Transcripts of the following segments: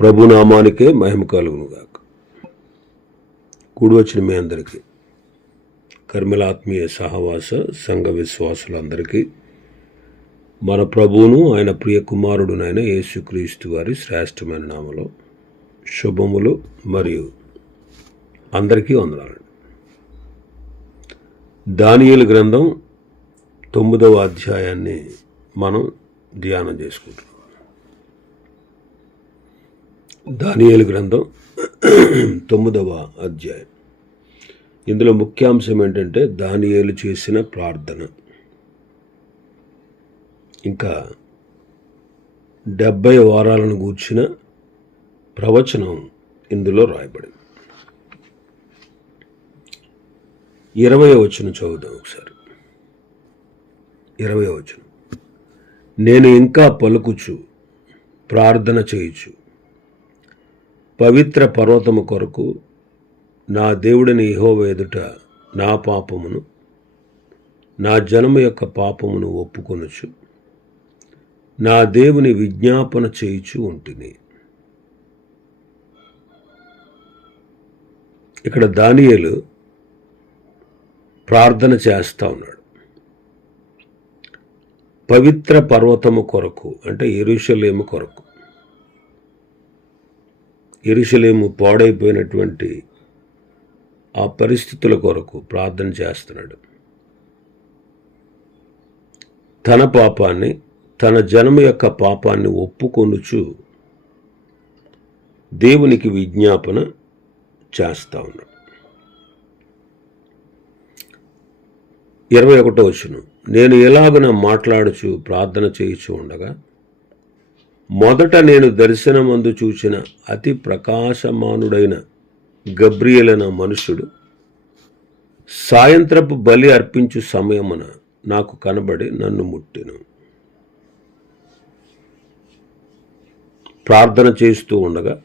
ప్రభునామానికే మహిమ కలుగునుగాక. కూడి వచ్చిన మీ అందరికీ, కర్మల ఆత్మీయ సహవాస సంఘ విశ్వాసులందరికీ మన ప్రభువును ఆయన ప్రియ కుమారుడునైన యేసుక్రీస్తు వారి శ్రేష్టమైన నామలో శుభములు మరియు అందరికీ వందనాలండి. దానియేలు గ్రంథం 9వ అధ్యాయాన్ని మనం ధ్యానం చేసుకుంటున్నాం. దానియేలు గ్రంథం 9వ అధ్యాయం. ఇందులో ముఖ్యాంశం ఏంటంటే దానియేలు చేసిన ప్రార్థన. ఇంకా 70 వారాలను గూర్చిన ప్రవచనం ఇందులో రాయబడింది. 20వ వచనం చదువుదాం ఒకసారి. 20వ వచనం. నేను ఇంకా పలుకుచు ప్రార్థన చేయుచు పవిత్ర పర్వతము కొరకు నా దేవుడిని యెహోవా ఎదుట నా పాపమును నా జనము యొక్క పాపమును ఒప్పుకొనుచు నా దేవుని విజ్ఞాపన చేయుచు ఉంటిని. ఇక్కడ దానియేలు ప్రార్థన చేస్తూ ఉన్నాడు. పవిత్ర పర్వతము కొరకు అంటే యెరూషలేము కొరకు. యెరూషలేము పాడైపోయినటువంటి ఆ పరిస్థితుల కొరకు ప్రార్థన చేస్తున్నాడు. తన పాపాన్ని, తన జనము యొక్క పాపాన్ని ఒప్పుకొనుచు దేవునికి విజ్ఞాపన చేస్తా ఉన్నాడు. 21వ వచనం. నేను ఎలాగున మాట్లాడుచు ప్రార్థన చేయుచు ఉండగా మొదట నేను దర్శనమందు చూచిన అతి ప్రకాశమానుడైన గబ్రియేలైన మనుష్యుడు సాయంత్రపు బలి అర్పించు సమయమున నాకు కనబడి నన్ను ముట్టెను. ప్రార్థన చేస్తూ ఉండగా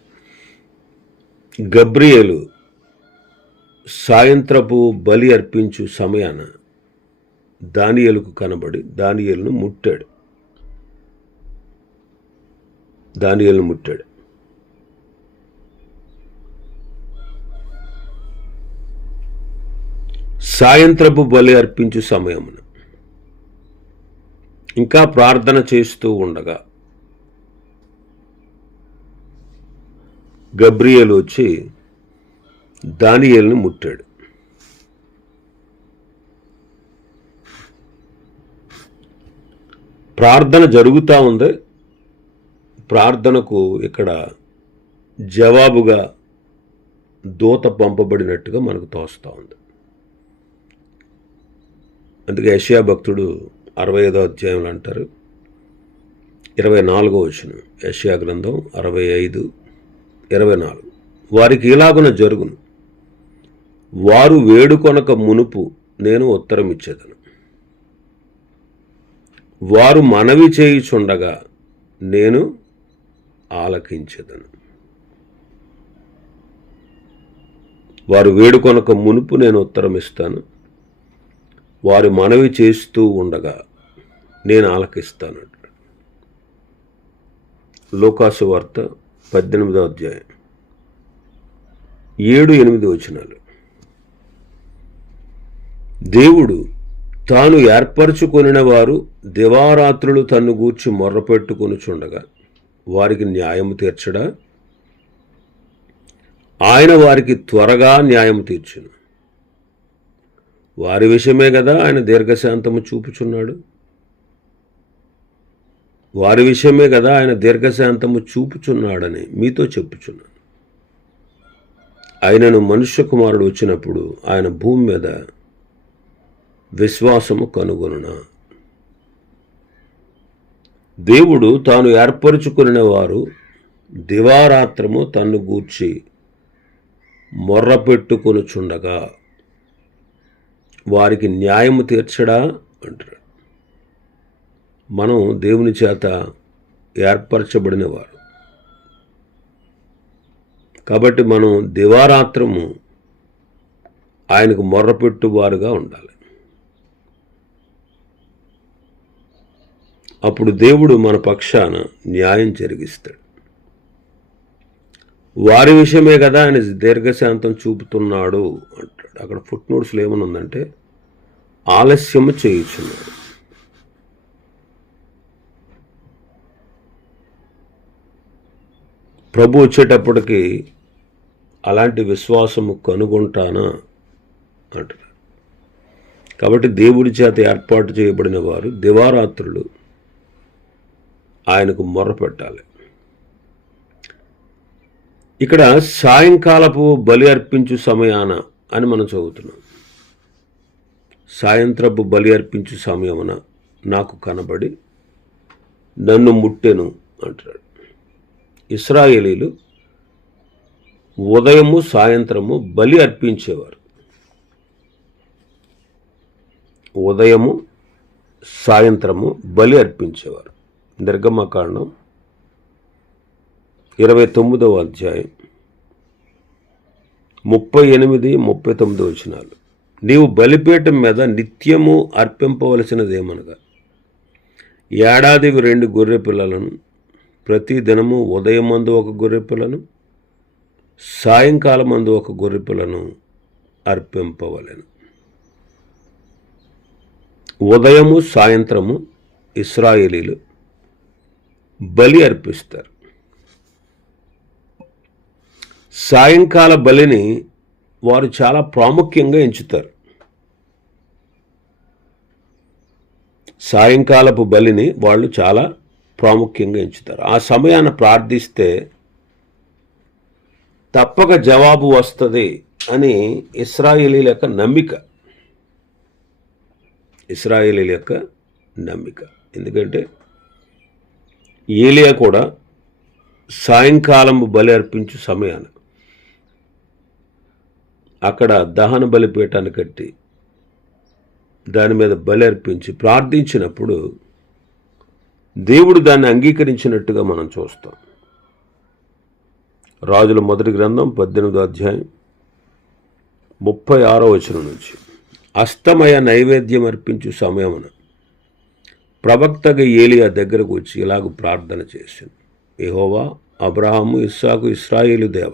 గబ్రియేలు సాయంత్రపు బలి అర్పించు సమయాన దానియేలుకు కనబడి దానియేలును ముట్టాడు. సాయంత్రపు బలి అర్పించు సమయమున ఇంకా ప్రార్థన చేస్తూ ఉండగా గబ్రియేలు వచ్చి దానియేలును ముట్టాడు. ప్రార్థన జరుగుతూ ఉంది. ప్రార్థనకు ఇక్కడ జవాబుగా దూత పంపబడినట్టుగా మనకు తోస్తూ ఉంది. అందుకే యెషయా భక్తుడు 65వ అధ్యాయంలో అంటారు, 24వ వచనం, యెషయా గ్రంథం 65:24, వారికి ఇలాగున జరుగును, వారు వేడుకొనక మునుపు నేను ఉత్తరం ఇచ్చేదను, వారు మనవి చేయుచుండగా నేను ఆలకించెదను. వారు వేడుకొనక మునుపు నేను ఉత్తరం ఇస్తాను, వారు మనవి చేస్తూ ఉండగా నేను ఆలకిస్తాను. లూకాసు వార్త 18వ అధ్యాయం 7-8 వచనాలు. దేవుడు తాను ఏర్పరచుకొనిన వారు దివారాత్రులు తన్ను గూర్చి మొర్రపెట్టుకొనుచుండగా వారికి న్యాయము తీర్చడా? ఆయన వారికి త్వరగా న్యాయం తీర్చును. వారి విషయమే కదా ఆయన దీర్ఘశాంతము చూపుచున్నాడు. వారి విషయమే కదా ఆయన దీర్ఘశాంతము చూపుచున్నాడని మీతో చెప్పుచున్నాను. ఆయనను మనుష్య కుమారుడు వచ్చినప్పుడు ఆయన భూమి మీద విశ్వాసము కనుగొనునా? దేవుడు తాను ఏర్పరచుకున్న వారు దివారాత్రము తన్ను గూర్చి మొర్రపెట్టుకొనుచుండగా వారికి న్యాయము తీర్చడా అంటారు. మనం దేవుని చేత ఏర్పరచబడిన వారు కాబట్టి మనం దివారాత్రము ఆయనకు మొర్రపెట్టువారుగా ఉండాలి. అప్పుడు దేవుడు మన పక్షాన న్యాయం జరిగిస్తాడు. వారి విషయమే కదా ఆయన దీర్ఘశాంతం చూపుతున్నాడు అంటాడు. అక్కడ ఫుట్ నోట్స్లో ఏమనుందంటే ఆలస్యము చేయుచున్నాడు. ప్రభు వచ్చేటప్పటికి అలాంటి విశ్వాసము కనుగొంటానా అంటారు. కాబట్టి దేవుడి చేత ఏర్పాటు చేయబడిన వారు దివారాత్రులు ఆయనకు మొర్రపెట్టాలి. ఇక్కడ సాయంకాలపు బలి అర్పించు సమయాన అని మనం చదువుతున్నాం. సాయంత్రపు బలి అర్పించు సమయమున నాకు కనబడి నన్ను ముట్టెను అంటాడు. ఇశ్రాయేలీలు ఉదయము సాయంత్రము బలి అర్పించేవారు. ఉదయము సాయంత్రము బలి అర్పించేవారు. నిర్గమకాండం 29వ అధ్యాయం 38-39 వచనాలు. నీవు బలిపీఠం మీద నిత్యము అర్పింపవలసినదేమనగా ఏడాదివి 2 గొర్రె పిల్లలను, ప్రతి దినము ఉదయమందు 1 గొర్రె పిల్లను, సాయంకాలమందు 1 గొర్రె పిల్లను అర్పింపవలెను. ఉదయము సాయంత్రము ఇశ్రాయేలీలు బలి అర్పిస్తారు. సాయంకాల బలిని వారు చాలా ప్రాముఖ్యంగా ఎంచుతారు. సాయంకాలపు బలిని వాళ్ళు చాలా ప్రాముఖ్యంగా ఎంచుతారు. ఆ సమయాన్ని ప్రార్థిస్తే తప్పక జవాబు వస్తుంది అని ఇశ్రాయేలీల యొక్క నమ్మిక. ఇశ్రాయేలీల యొక్క నమ్మిక. ఎందుకంటే ఏలియా కూడా సాయంకాలం బలి అర్పించు సమయాన అక్కడ దహన బలిపీఠాన్ని కట్టి దాని మీద బలి అర్పించి ప్రార్థించినప్పుడు దేవుడు దాన్ని అంగీకరించినట్టుగా మనం చూస్తాం. రాజుల మొదటి గ్రంథం 18వ అధ్యాయం 36వ వచనం నుంచి, అస్తమయ నైవేద్యం అర్పించు సమయమున ప్రవక్తగా ఏలియా దగ్గరకు వచ్చి ఇలాగ ప్రార్థన చేసింది. యెహోవా, అబ్రహాము, ఇస్సాకు, ఇశ్రాయేలు దేవ,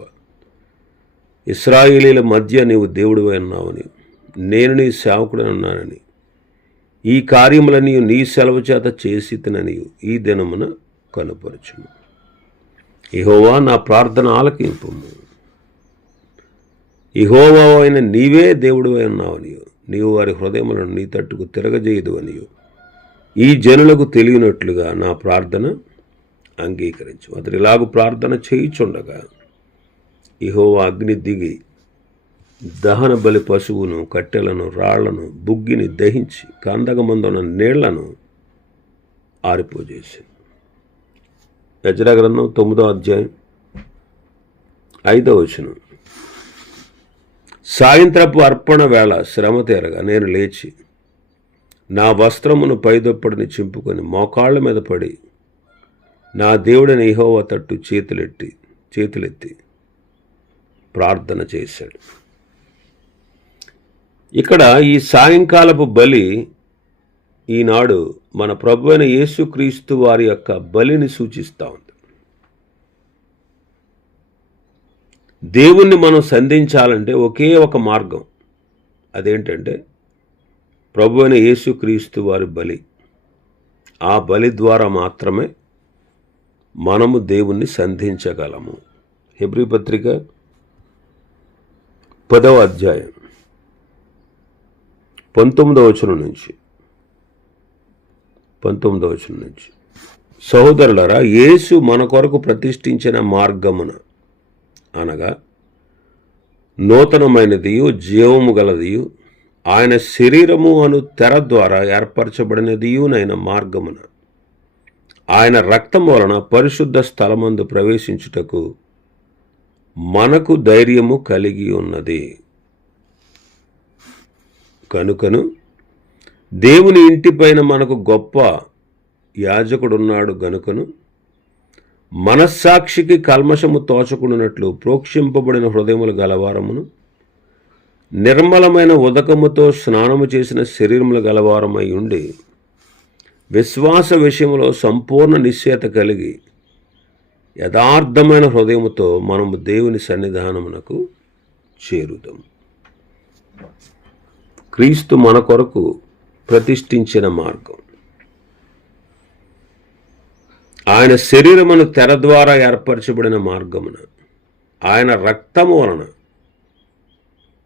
ఇశ్రాయేలీల మధ్య నీవు దేవుడివై ఉన్నావని, నేను నీ సేవకుడనన్నానని, ఈ కార్యములని నీ సెలవు చేత చేసి తినని ఈ దినమున కనుపరచుము. యెహోవా, నా ప్రార్థన ఆలకింపుము. యెహోవా అయిన నీవే దేవుడివై ఉన్నావనియు, నీవు వారి హృదయములను నీ తట్టుకు తిరగజేయదు అనియు ఈ జనులకు తెలియనట్లుగా నా ప్రార్థన అంగీకరించు. అతడు ఇలాగ ప్రార్థన చేయుచుండగా యెహోవా అగ్ని దిగి దహన బలి పశువును, కట్టెలను, రాళ్లను, బుగ్గిని దహించి కందకమందున నీళ్లను ఆరిపోజేసింది. యెజ్రా గ్రంథం 9వ అధ్యాయం 5వ వచనం, సాయంత్రపు అర్పణ వేళ శ్రమ తీరగా నేను లేచి నా వస్త్రమును పైదొప్పడిని చింపుకొని మోకాళ్ళ మీద పడి నా దేవుడైన యెహోవా తట్టు చేతులెత్తి ప్రార్థన చేశాడు. ఇక్కడ ఈ సాయంకాలపు బలి ఈనాడు మన ప్రభువైన యేసుక్రీస్తు వారి యొక్క బలిని సూచిస్తూ ఉంది. దేవుణ్ణి మనం సంధించాలంటే ఒకే ఒక మార్గం, అదేంటంటే ప్రభువైన యేసుక్రీస్తు వారి బలి. ఆ బలి ద్వారా మాత్రమే మనము దేవుణ్ణి సంధించగలము. హెబ్రీ పత్రిక 10వ అధ్యాయం 19వ వచనం నుంచి 19వ వచనం నుంచి, సహోదరులారా, యేసు మన కొరకు ప్రతిష్ఠించిన మార్గమున అనగా నూతనమైనదియు జీవము గలదియు ఆయన శరీరము అను తెర ద్వారా ఏర్పరచబడినదియునైన మార్గమున ఆయన రక్తం వలన పరిశుద్ధ స్థలమందు ప్రవేశించుటకు మనకు ధైర్యము కలిగి ఉన్నది. కనుకను దేవుని ఇంటిపైన మనకు గొప్ప యాజకుడున్నాడు గనుకను మనస్సాక్షికి కల్మషము తోచకుండానట్లు ప్రోక్షింపబడిన హృదయములు గలవారమును నిర్మలమైన ఉదకముతో స్నానము చేసిన శరీరములు గలవారమై ఉండి విశ్వాస విషయంలో సంపూర్ణ నిశ్చయత కలిగి యథార్థమైన హృదయముతో మనము దేవుని సన్నిధానమునకు చేరుదాం. క్రీస్తు మన కొరకు ప్రతిష్ఠించిన మార్గం, ఆయన శరీరమును తెర ద్వారా ఏర్పరచబడిన మార్గమున ఆయన రక్తము వలన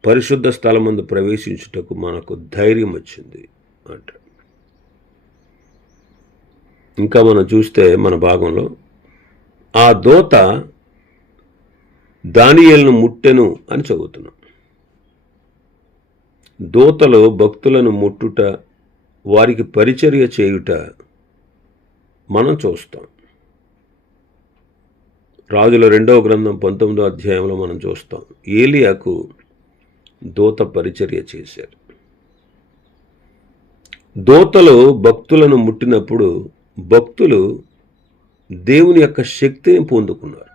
పరిశుద్ధ స్థలమందు ప్రవేశించుటకు మనకు ధైర్యం వచ్చింది అంటాడు. ఇంకా మనం చూస్తే మన భాగంలో ఆ దూత దానియేలును ముట్టెను అని చదువుతున్నాం. దూతలు భక్తులను ముట్టుట, వారికి పరిచర్య చేయుట మనం చూస్తాం. రాజుల 2వ గ్రంథం 19వ అధ్యాయంలో మనం చూస్తాం. ఏలియాకు దూత పరిచర్య చేశారు. దూతలు భక్తులను ముట్టినప్పుడు భక్తులు దేవుని యొక్క శక్తిని పొందుకున్నారు.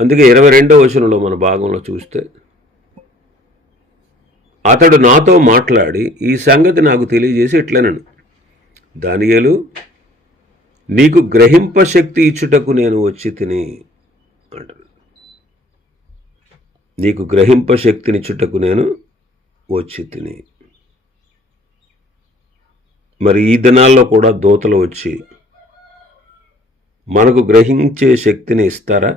అందుకే 22వ వచనంలో మన భాగంలో చూస్తే, అతడు నాతో మాట్లాడి ఈ సంగతి నాకు తెలియజేసి ఇట్లనను, దానియేలు, నీకు గ్రహింప శక్తి ఇచ్చుటకు నేను వచ్చి తిని అంటాడు. నీకు గ్రహింప శక్తినిచ్చుటకు నేను వచ్చి తిని. మరి ఈ దినాల్లో కూడా దూతలు వచ్చి మనకు గ్రహించే శక్తిని ఇస్తారా?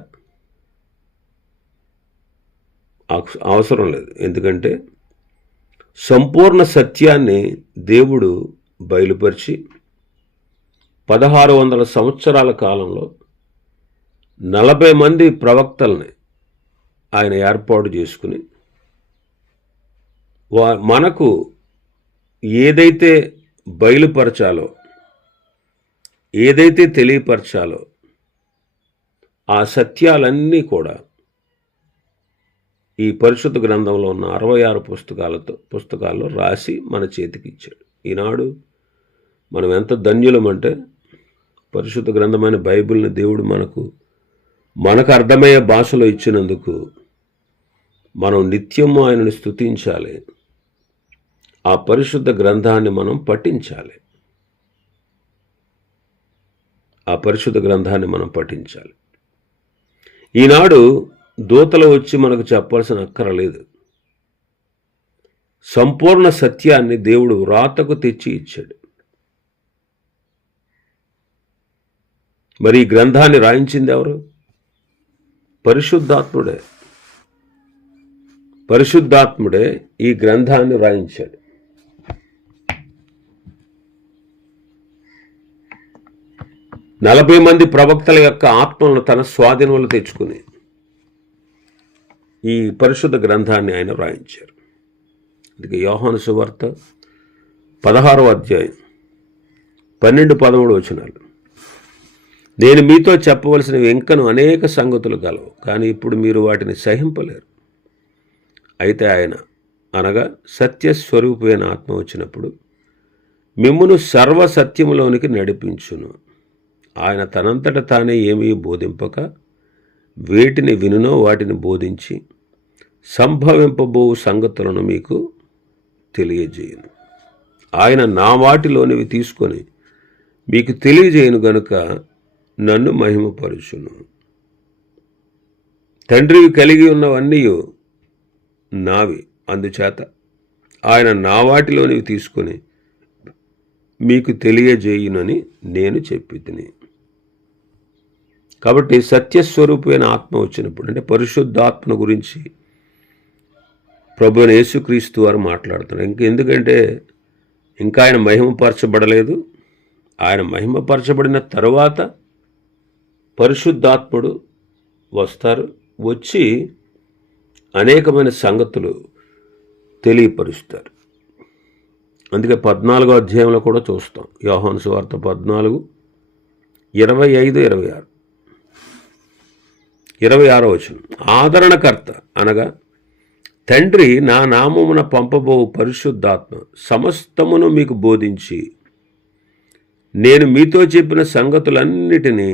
అవసరం లేదు. ఎందుకంటే సంపూర్ణ సత్యాన్ని దేవుడు బయలుపరిచి 1600 సంవత్సరాల కాలంలో 40 మంది ప్రవక్తల్ని ఆయన ఏర్పాటు చేసుకుని మనకు ఏదైతే బయలుపరచాలో, ఏదైతే తెలియపరచాలో ఆ సత్యాలన్నీ కూడా ఈ పరిశుద్ధ గ్రంథంలో ఉన్న 66 పుస్తకాల్లో రాసి మన చేతికి ఇచ్చాడు. ఈనాడు మనం ఎంత ధన్యులమంటే, పరిశుద్ధ గ్రంథమైన బైబిల్ని దేవుడు మనకు అర్థమయ్యే భాషలో ఇచ్చినందుకు మనం నిత్యము ఆయనను స్తుతించాలి. ఆ పరిశుద్ధ గ్రంథాన్ని మనం పఠించాలి. ఈనాడు దూతలు వచ్చి మనకు చెప్పాల్సిన అక్కరలేదు. సంపూర్ణ సత్యాన్ని దేవుడు వ్రాతకు తెచ్చి ఇచ్చాడు. మరి ఈ గ్రంథాన్ని రాయించింది ఎవరు? పరిశుద్ధాత్ముడే ఈ గ్రంథాన్ని రాయించాడు. నలభై మంది ప్రవక్తల యొక్క ఆత్మలను తన స్వాధీనంలో తెచ్చుకుని ఈ పరిశుద్ధ గ్రంథాన్ని ఆయన రాయించారు. అందుకే యోహాను సువార్త 16వ అధ్యాయం 12-13 వచనాలు, నేను మీతో చెప్పవలసినవి ఇంకను అనేక సంగతులు గలవు, కానీ ఇప్పుడు మీరు వాటిని సహింపలేరు. అయితే ఆయన అనగా సత్యస్వరూపమైన ఆత్మ వచ్చినప్పుడు మిమ్మును సర్వసత్యములోనికి నడిపించును. ఆయన తనంతట తానే ఏమీ బోధింపక వేటిని వినునో వాటిని బోధించి సంభవింపబో సంగతులను మీకు తెలియజేయను. ఆయన నా వాటిలోనివి తీసుకొని మీకు తెలియజేయను గనుక నన్ను మహిమపరుచును. తండ్రివి కలిగి ఉన్నవన్నీ నావి, అందుచేత ఆయన నా వాటిలోనివి తీసుకొని మీకు తెలియజేయునని నేను చెప్పితిని. కాబట్టి సత్యస్వరూపమైన ఆత్మ వచ్చినప్పుడు, అంటే పరిశుద్ధాత్మ గురించి ప్రభువైన యేసుక్రీస్తు వారు మాట్లాడుతున్నారు. ఎందుకంటే ఇంకా ఆయన మహిమపరచబడలేదు. ఆయన మహిమపరచబడిన తరువాత పరిశుద్ధాత్ముడు వస్తారు, వచ్చి అనేకమైన సంగతులు తెలియపరుస్తారు. అందుకే 14వ అధ్యాయంలో కూడా చూస్తాం. యోహాను సువార్త 14:25-26. 26వ వచనం, ఆదరణకర్త అనగా తండ్రి నా నామమున పంపబో పరిశుద్ధాత్మ సమస్తమును మీకు బోధించి నేను మీతో చెప్పిన సంగతులన్నిటినీ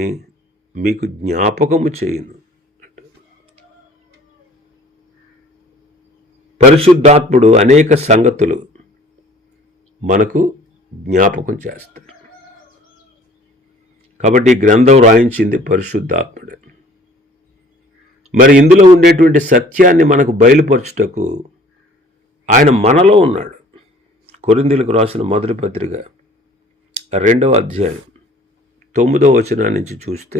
మీకు జ్ఞాపకము చేయును. పరిశుద్ధాత్ముడు అనేక సంగతులు మనకు జ్ఞాపకం చేస్తారు. కాబట్టి ఈ గ్రంథం రాయించింది పరిశుద్ధాత్ముడే. మరి ఇందులో ఉండేటువంటి సత్యాన్ని మనకు బయలుపరచుటకు ఆయన మనలో ఉన్నాడు. కొరింథీయులకు రాసిన మొదటి పత్రిక 2వ అధ్యాయం 9వ వచనం నుంచి చూస్తే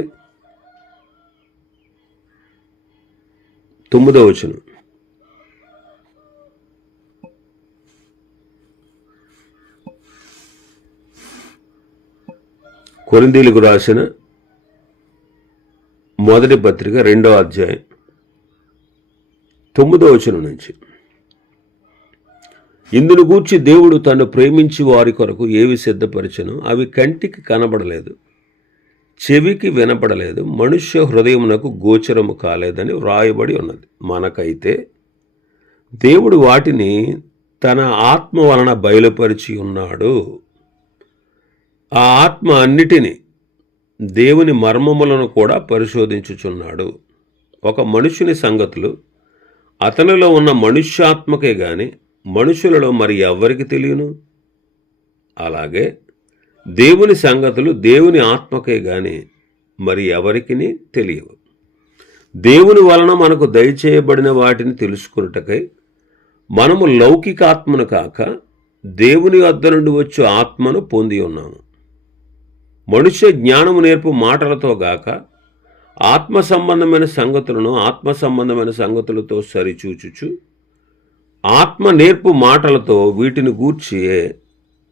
9వ వచనం, కొరింథీయులకు రాసిన మొదటి పత్రిక 2వ అధ్యాయం 9వ వచనం నుంచి, ఇందును గూర్చి దేవుడు తను ప్రేమించి వారి కొరకు ఏవి సిద్ధపరిచెనో అవి కంటికి కనబడలేదు, చెవికి వినపడలేదు, మనుష్య హృదయమునకు గోచరము కాలేదని వ్రాయబడి ఉన్నది. మనకైతే దేవుడు వాటిని తన ఆత్మ వలన బయలుపరిచి ఉన్నాడు. ఆ ఆత్మ అన్నిటినీ, దేవుని మర్మములను కూడా పరిశోధించుచున్నాడు. ఒక మనుషుని సంగతులు అతనిలో ఉన్న మనుష్యాత్మకే గాని మనుషులలో మరి ఎవ్వరికి తెలియను. అలాగే దేవుని సంగతులు దేవుని ఆత్మకే గాని మరి ఎవరికి తెలియవు. దేవుని వలన మనకు దయచేయబడిన వాటిని తెలుసుకున్నటకై మనము లౌకికాత్మను కాక దేవుని వద్ద నుండి వచ్చు ఆత్మను పొంది ఉన్నాము. మనుష్య జ్ఞానము నేర్పు మాటలతో గాక ఆత్మ సంబంధమైన సంగతులను ఆత్మ సంబంధమైన సంగతులతో సరిచూచుచు ఆత్మ నేర్పు మాటలతో వీటిని గూర్చియే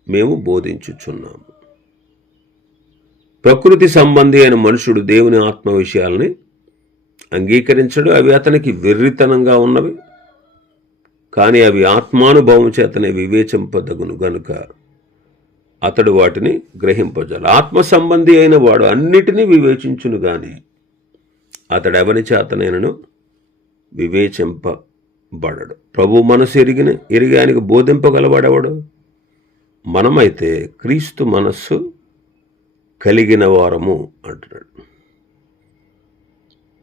మేము బోధించుచున్నాము. ప్రకృతి సంబంధి అయిన మనుషుడు దేవుని ఆత్మ విషయాల్ని అంగీకరించడు. అవి అతనికి వెర్రితనంగా ఉన్నవి, కానీ అవి ఆత్మానుభవం చేతనే వివేచింపదగును గనుక అతడు వాటిని గ్రహింపజాలి. ఆత్మ సంబంధి అయిన వాడు అన్నిటినీ వివేచించును గాని అతడు ఎవరి చేతనైనను వివేచింపబడడు. ప్రభు మనసు ఎరిగి ఆయనకు బోధింపగలవాడెవడు? మనమైతే క్రీస్తు మనస్సు కలిగిన వారము అంటున్నాడు.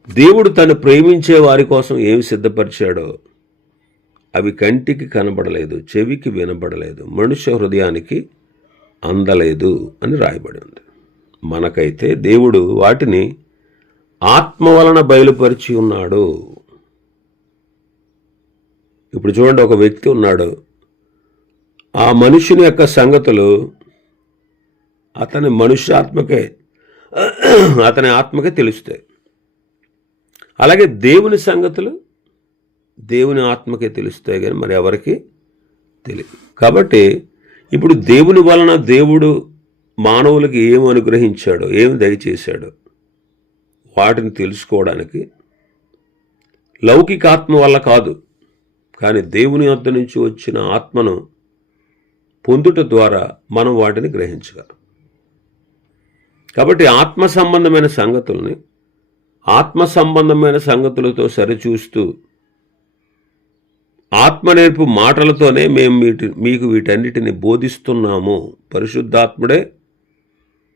దేవుడు తను ప్రేమించే వారి కోసం ఏమి సిద్ధపరిచాడో అవి కంటికి కనబడలేదు, చెవికి వినబడలేదు, మనుష్య హృదయానికి అందలేదు అని రాయబడి ఉంది. మనకైతే దేవుడు వాటిని ఆత్మ వలన బయలుపరిచి ఉన్నాడు. ఇప్పుడు చూడండి, ఒక వ్యక్తి ఉన్నాడు, ఆ మనుషుని యొక్క సంగతులు అతని మనుష్యాత్మకే అతని ఆత్మకే తెలుస్తాయి. అలాగే దేవుని సంగతులు దేవుని ఆత్మకే తెలుస్తాయి, కానీ మరి ఎవరికి తెలియదు. కాబట్టి ఇప్పుడు దేవుని వలన దేవుడు మానవులకి ఏమి అనుగ్రహించాడో, ఏమి దయచేశాడో వాటిని తెలుసుకోవడానికి లౌకికాత్మ వల్ల కాదు, కానీ దేవుని వద్ద నుంచి వచ్చిన ఆత్మను పొందుట ద్వారా మనం వాటిని గ్రహించగలం. కాబట్టి ఆత్మ సంబంధమైన సంగతుల్ని ఆత్మ సంబంధమైన సంగతులతో సరిచూస్తూ ఆత్మ నేర్పు మాటలతోనే మేము మీకు వీటన్నిటిని బోధిస్తున్నాము. పరిశుద్ధాత్ముడే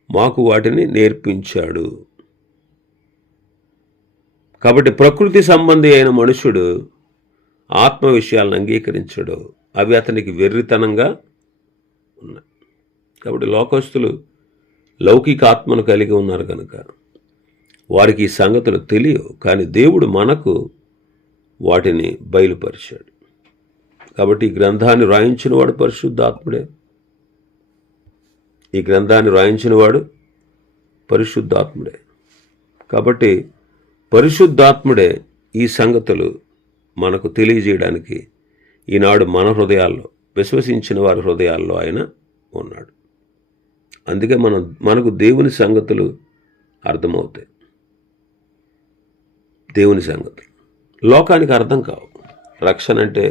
మాకు వాటిని నేర్పించాడు. కాబట్టి ప్రకృతి సంబంధి అయిన మనుషుడు ఆత్మ విషయాలను అంగీకరించడు, అవి అతనికి వెర్రితనంగా ఉన్నాయి. కాబట్టి లోకస్తులు లౌకిక ఆత్మను కలిగి ఉన్నారు కనుక వారికి ఈ సంగతులు తెలియవు, కానీ దేవుడు మనకు వాటిని బయలుపరిచాడు. కాబట్టి ఈ గ్రంథాన్ని రాయించిన వాడు పరిశుద్ధాత్ముడే. ఈ గ్రంథాన్ని రాయించిన వాడు పరిశుద్ధాత్ముడే. కాబట్టి పరిశుద్ధాత్ముడే ఈ సంగతులు మనకు తెలియజేయడానికి ఈనాడు మన హృదయాల్లో, విశ్వసించిన వారి హృదయాల్లో ఆయన ఉన్నాడు. అందుకే మనకు దేవుని సంగతులు అర్థమవుతాయి. దేవుని సంగతులు లోకానికి అర్థం కావు. రక్షణ అంటే,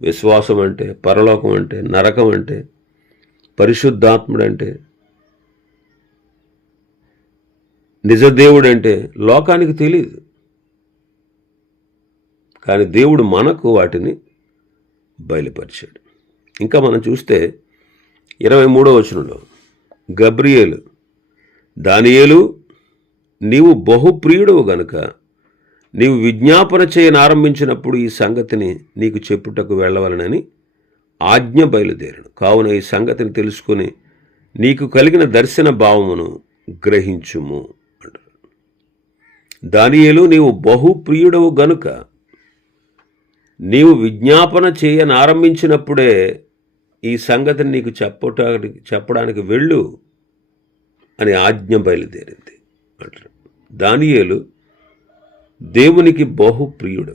విశ్వాసం అంటే, పరలోకం అంటే, నరకం అంటే, పరిశుద్ధాత్ముడు అంటే, నిజదేవుడు అంటే లోకానికి తెలియదు. కానీ దేవుడు మనకు వాటిని బయలుపరిచాడు. ఇంకా మనం చూస్తే 23వ వచనంలో గబ్రియేలు, దానియేలు, నీవు బహుప్రియుడవు గనుక నీవు విజ్ఞాపన చేయనారంభించినప్పుడు ఈ సంగతిని నీకు చెప్పుటకు వెళ్ళవలనని ఆజ్ఞ బయలుదేరను. కావున ఈ సంగతిని తెలుసుకుని నీకు కలిగిన దర్శన భావమును గ్రహించుము అంటారు. దానియేలు, నీవు బహుప్రియుడవు గనుక నీవు విజ్ఞాపన చేయనారంభించినప్పుడే ఈ సంగతిని నీకు చెప్పడానికి వెళ్ళు అని ఆజ్ఞ బయలుదేరింది అంటారు. దానియేలు దేవునికి బహుప్రియుడు.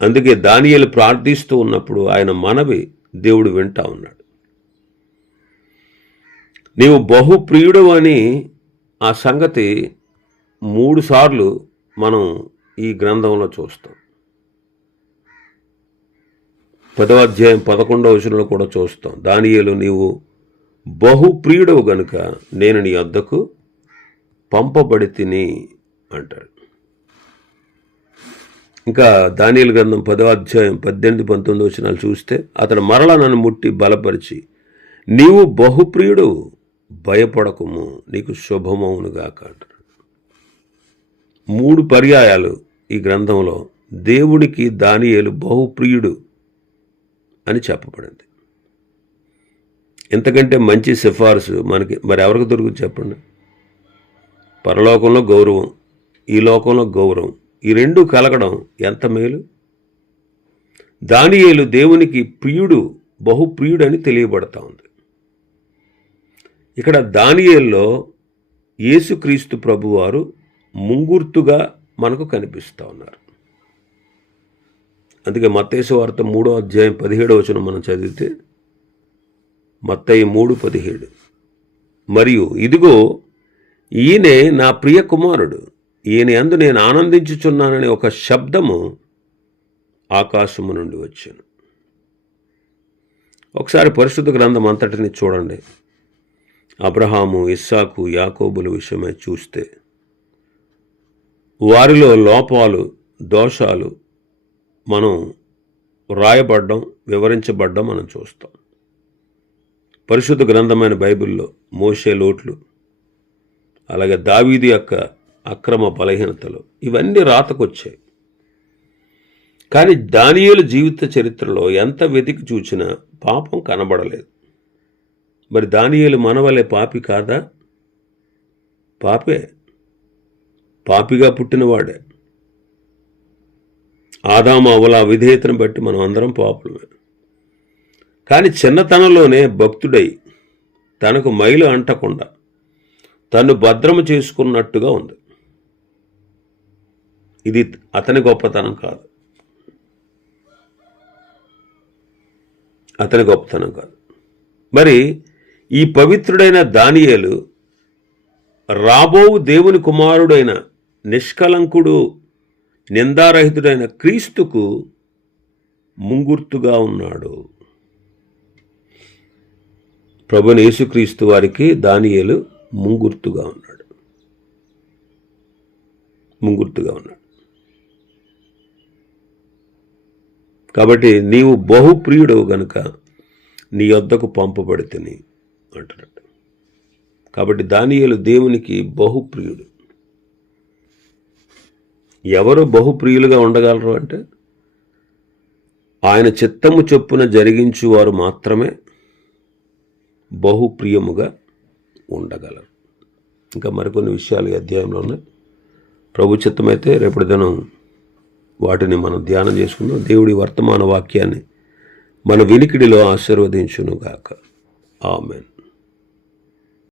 అందుకే దానియేలు ప్రార్థిస్తూ ఉన్నప్పుడు ఆయన మనవి దేవుడు వింటా ఉన్నాడు. నీవు బహుప్రియుడు అని ఆ సంగతి 3 సార్లు మనం ఈ గ్రంథంలో చూస్తాం. 10వ అధ్యాయం 11వ వచనంలో కూడా చూస్తాం. దానియేలు, నీవు బహుప్రియుడవు గనుక నేను నీ వద్దకు పంపబడి తిని అంటాడు. ఇంకా దానియేలు గ్రంథం 10వ అధ్యాయం 18-19 వచనాలు చూస్తే, అతడు మరలా నన్ను ముట్టి బలపరిచి, నీవు బహుప్రియుడు, భయపడకుము, నీకు శుభమవునుగాక అంటాడు. 3 పర్యాయాలు ఈ గ్రంథంలో దేవునికి దానియేలు బహుప్రియుడు అని చెప్పబడింది. ఎంతకంటే మంచి సిఫార్సు మనకి మరి ఎవరికి దొరుకుతుంది చెప్పండి? పరలోకంలో గౌరవం, ఈ లోకంలో గౌరవం, ఈ 2 కలగడం ఎంత మేలు. దానియేలు దేవునికి ప్రియుడు, బహుప్రియుడు అని తెలియబడతా ఉంది. ఇక్కడ దానియేలులో యేసుక్రీస్తు ప్రభువారు ముంగుర్తుగా మనకు కనిపిస్తూ ఉన్నారు. అందుకే మత్తయి సువార్త 3వ అధ్యాయం 17వ వచనం మనం చదివితే, మత్తయి 3:17, మరియు ఇదిగో ఈయనే నా ప్రియ కుమారుడు, ఈయన యందు నేను ఆనందించుచున్నానని ఒక శబ్దము ఆకాశము నుండి వచ్చాను. ఒకసారి పరిశుద్ధ గ్రంథం అంతటిని చూడండి. అబ్రహాము, ఇస్సాకు, యాకోబుల విషయమై చూస్తే వారిలో లోపాలు, దోషాలు మనం రాయబడ్డం, వివరించబడ్డం మనం చూస్తాం. పరిశుద్ధ గ్రంథమైన బైబిల్లో మోషే లోట్లు, అలాగే దావీదు యొక్క అక్రమ బలహీనతలు, ఇవన్నీ రాతకొచ్చాయి. కానీ దానియేలు జీవిత చరిత్రలో ఎంత వెతికి చూసినా పాపం కనబడలేదు. మరి దానియేలు మనవలే పాపి కాదా? పాపే, పాపిగా పుట్టినవాడే. ఆదాము అవ్వల విధేయతను బట్టి మనం అందరం పాపులమే. కానీ చిన్నతనంలోనే భక్తుడై తనకు మైలు అంటకుండా తను భద్రము చేసుకున్నట్టుగా ఉంది. ఇది అతని గొప్పతనం కాదు, అతని గొప్పతనం కాదు. మరి ఈ పవిత్రుడైన దానియేలు రాబోవు దేవుని కుమారుడైన, నిష్కలంకుడు, నిందారహితుడైన క్రీస్తుకు ముంగుర్తుగా ఉన్నాడు. ప్రభువైన యేసుక్రీస్తు వారికి దానియేలు ముంగుర్తుగా ఉన్నాడు, ముంగుర్తుగా ఉన్నాడు. కాబట్టి నీవు బహుప్రియుడవు గనుక నీ వద్దకు పంపబడి తిని అంటున్నాడు. కాబట్టి దానియేలు దేవునికి బహుప్రియుడు. ఎవరు బహుప్రియులుగా ఉండగలరు అంటే, ఆయన చిత్తము చొప్పున జరిగించువారు మాత్రమే బహుప్రియముగా ఉండగలరు. ఇంకా మరికొన్ని విషయాలు ఈ అధ్యాయంలో ఉన్నాయి. ప్రభు చిత్తమైతే రేపటి దినం వాటిని మనం ధ్యానం చేసుకుందాం. దేవుడి వర్తమాన వాక్యాన్ని మన వినికిడిలో ఆశీర్వదించునుగాక. ఆమెన్.